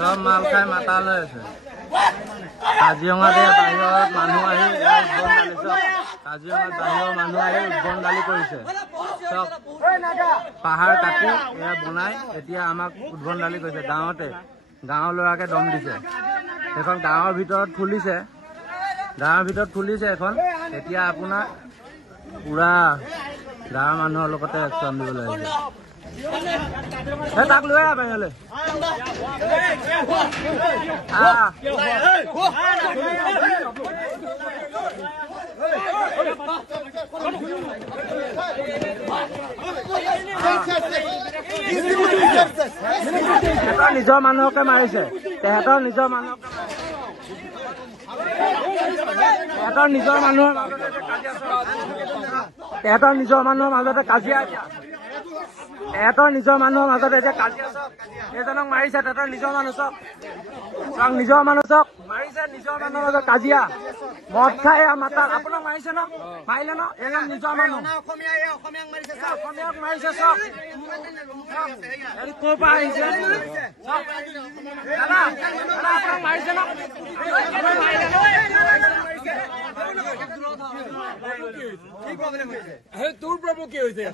সব মাল খাই মাতা লৈ আছে। কাজিৰঙাতে বাহিৰত মানুহ আহি কাজিৰঙাত বাহিৰৰ মানুহ আহি উদ্ভন দালি কৰিছে। চব পাহাৰ কাটি এয়া বনাই এতিয়া আমাক উদ্ভন দালি কৰিছে। গাঁৱতে গাঁৱৰ ল'ৰাকে দম দিছে। সেইখন গাঁৱৰ ভিতৰত খুলিছে এখন। এতিয়া আপোনাৰ পুৰা গাঁৱৰ মানুহৰ লগতে একচন দিবলৈ আহিছে। তাক লৈ আহ বাহিৰলৈ। নিজৰ মানুহকে মাৰিছে। তেহেঁতৰ নিজৰ মানুহৰ মাজতে কাজিয়া। এহঁতৰ নিজৰ মানুহৰ মাজতে এতিয়া কাজিয়া। চক এইজনক মাৰিছে, তেহেঁতৰ নিজৰ মানুহ চক মাৰিছে। নিজৰ মানুহৰ মাজত কাজিয়া। মদ খাই মাতা আপোনাক মাৰিছে ন? মাৰিলে ন? এজন নিজৰ মানুহ অসমীয়াক মাৰিছে। চক ক'ৰ পৰা আহিছে? দাদা আপোনাক মাৰিছে ন? তোৰ প্ৰব্লেম কি হৈছে?